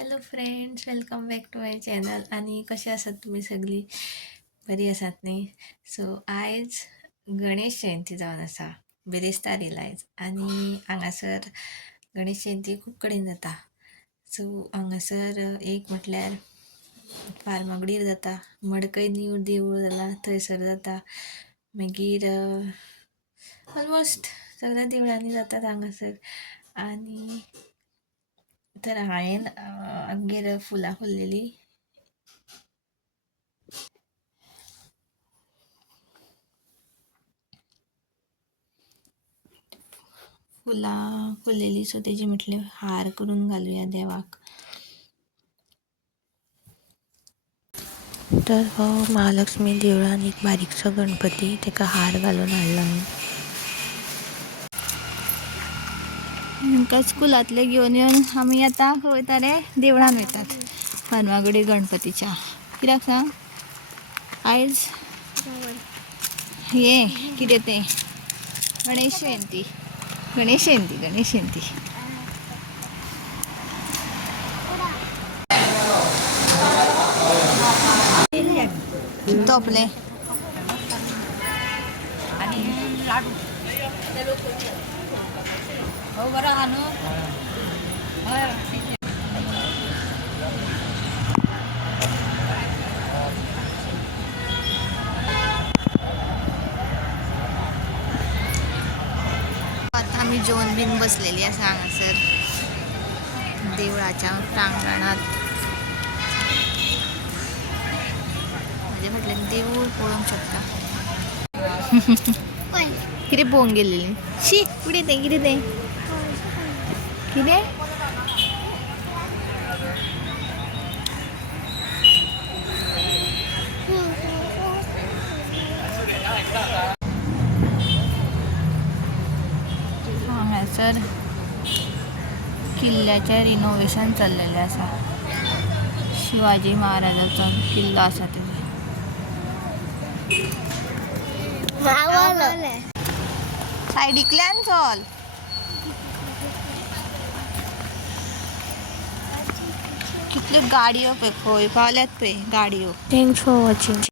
Hello friends, welcome back to my channel. आणि कसे आसात तुम्ही सगळी? बरी आसात न्ही? सो आयज गणेश जयंती जावन आसा, बिरेस्तारीला आयज. आणि हांगासर गणेश जयंती खूब कडेन जाता. सो हांगासर एक म्हटल्यार फार्मागुडीर जाता, मडकय न्यू देवूळ जाला थंयसर जाता. मागीर ऑलमोस्ट सगळ्या देवळांनी जातात हांगासर. आणि तर हांवें आमगेर फुलां फुल्लेली सो तेजी म्हटले हार करून घालुया देवाक. तर हो महालक्ष्मी देवळान एक बारीकसो गणपती, तेका हार घालून हाडला हांवें. स्कुलांतले घेवन येवन आमी आतां वयताले देवळान वयतात, फार्मागुडी गणपतीच्या. कित्याक सांग, आयज कितें तें गणेश जयंती. तोपले आता आम्ही जेवण बीन बसलेली आसा हांगासर देवळाच्या प्रांगणात. म्हणजे म्हटल्यार देवूळ पळोवंक शकता. कितें पळोवंक गेलेली? शी कितें तें कितें हांगासर किल्ल्याचें रिनोवेशन चल्लेलें आसा. शिवाजी महाराजाचो किल्लो आसा तेजो. सायडीकल्यान चल. कितल्यो गाडयो पळय, खंय पावल्यात पळय गाडयो. Thanks for watching.